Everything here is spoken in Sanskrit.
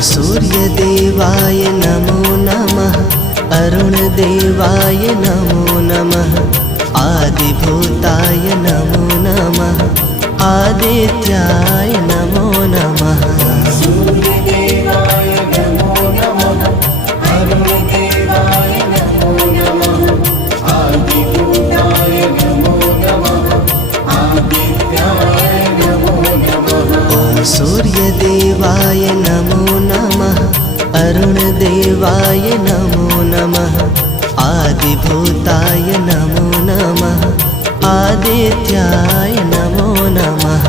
सूर्यदेवाय नमो नमः। अरुणदेवाय नमो नमः। आदिभूताय नमो नमः। आदित्याय नमो नमः। सूर्यदेवाय नमो नमः। अरुणदेवाय नमो नमः। आदिभूताय नमो नमः। आदित्याय नमो नमः। ॐ सूर्यदेवाय नमो नमः। अरुणदेवाय नमो नमः। आदिभूताय नमो नमः। आदित्याय नमो नमः।